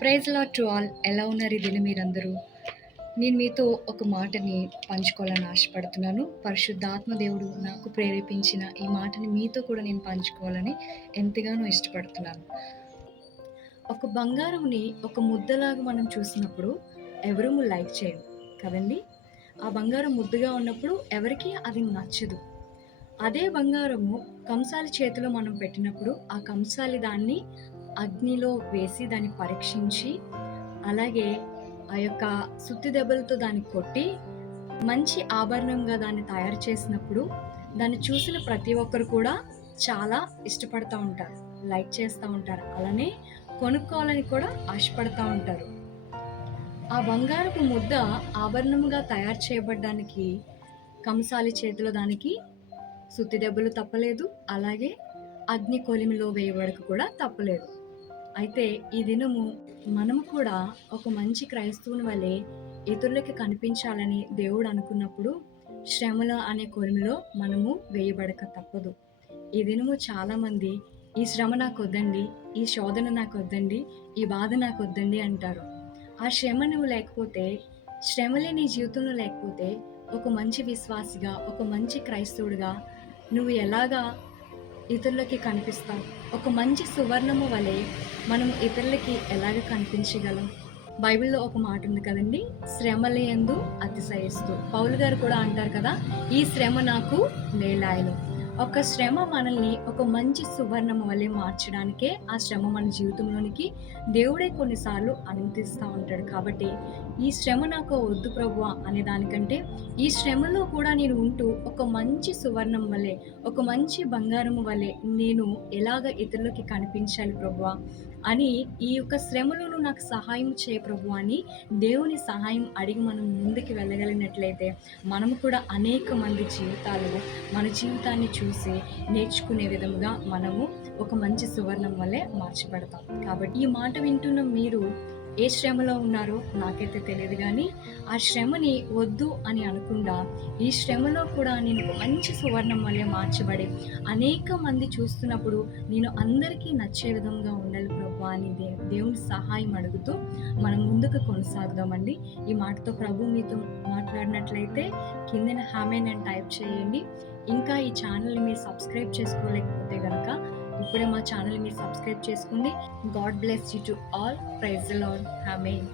Praise lord to all. ఎలా ఉన్నారు ఈ దినం మీరందరూ? నేను మీతో ఒక మాటని పంచుకోవాలని ఆశపడుతున్నాను. పరిశుద్ధాత్మ దేవుడు నాకు ప్రేరేపించిన ఈ మాటని మీతో కూడా నేను పంచుకోవాలని ఎంతగానో ఇష్టపడుతున్నాను. ఒక బంగారంని ఒక ముద్దలాగా మనం చూసినప్పుడు ఎవరూ లైక్ చేయరు కదండీ! ఆ బంగారం ముద్దగా ఉన్నప్పుడు ఎవరికీ అది నచ్చదు. అదే బంగారము కంసాలి చేతిలో మనం పెట్టినప్పుడు, ఆ కంసాలి దాన్ని అగ్నిలో వేసి దాన్ని పరీక్షించి, అలాగే ఆ యొక్క సుత్తి దెబ్బలతో దాన్ని కొట్టి, మంచి ఆభరణంగా దాన్ని తయారు చేసినప్పుడు, దాన్ని చూసిన ప్రతి ఒక్కరు కూడా చాలా ఇష్టపడతా ఉంటారు. లైక్ చేస్తా ఉంటారు. అలానే కొనుక్కోవాలని కూడా ఆశపడతా ఉంటారు. ఆ బంగారపు ముద్ద ఆభరణముగా తయారు చేయబడ్డానికి కంసాలి చేతిలో దానికి సుత్తి దెబ్బలు తప్పలేదు. అలాగే అగ్ని కొలిమిలో వేయబడక కూడా తప్పలేదు. అయితే ఈ దినము మనము కూడా ఒక మంచి క్రైస్తవుని వలె ఇతరులకి కనిపించాలని దేవుడు అనుకున్నప్పుడు శ్రమల అనే కొలిమిలో మనము వేయబడక తప్పదు. ఈ దినము చాలామంది ఈ శ్రమ నాకొద్దండి, ఈ శోధన నాకొద్దండి, ఈ బాధ నాకొద్దండి అంటారు. ఆ శ్రమ నువ్వు లేకపోతే, శ్రమలే నీ జీవితంలో లేకపోతే ఒక మంచి విశ్వాసిగా, ఒక మంచి క్రైస్తవుడిగా నువ్వు ఎలాగా ఇతరులకి కనిపిస్తావు? ఒక మంచి సువర్ణము వలె మనం ఇతరులకి ఎలాగ కనిపించగలం? బైబిల్‌లో ఒక మాట ఉంది కదండీ! శ్రమలయందు అతిశయిస్తూ. పౌలు గారు కూడా అంటారు కదా! ఈ శ్రమ నాకు మేలాయెను. ఒక శ్రమ మనల్ని ఒక మంచి సువర్ణము వలె మార్చడానికే ఆ శ్రమ మన జీవితంలోనికి దేవుడే కొన్నిసార్లు అనుమతిస్తా ఉంటాడు. కాబట్టి ఈ శ్రమ నాకు వద్దు ప్రభువా అనే దానికంటే, ఈ శ్రమలో కూడా నేను ఉంటూ ఒక మంచి సువర్ణం వలె, ఒక మంచి బంగారము వలె నేను ఎలాగ ఇతరులకి కనిపించాలి ప్రభువా అని, ఈ యొక్క శ్రమలోను నాకు సహాయం చేయ ప్రభువా అని దేవుని సహాయం అడిగి మనం ముందుకు వెళ్ళగలిగినట్లయితే, మనము కూడా అనేక మంది జీవితాలు, మన జీవితాన్ని చూసి నేర్చుకునే విధముగా మనము ఒక మంచి సువర్ణం వల్లే మార్చబడతాం. కాబట్టి ఈ మాట వింటున్న మీరు ఏ శ్రమలో ఉన్నారో నాకైతే తెలియదు, కానీ ఆ శ్రమని వద్దు అని అనకుండా, ఈ శ్రమలో కూడా నేను ఒక మంచి సువర్ణం వల్లే మార్చబడి అనేక మంది చూస్తున్నప్పుడు నేను అందరికీ నచ్చే విధంగా ఉండాలి ప్రభువా అని దేవుని సహాయం అడుగుతూ మనం ముందుకు కొనసాగుదామండి. ఈ మాటతో ప్రభు మీతో మాట్లాడినట్లయితే కిందన ఆమేన్ అని టైప్ చేయండి. ఇంకా ఈ ఛానల్ని మీరు సబ్స్క్రైబ్ చేసుకోలేకపోతే గనక ఇప్పుడే మా ఛానల్ని మీరు సబ్స్క్రైబ్ చేసుకోండి. God bless you to all. Praise the Lord. Amen.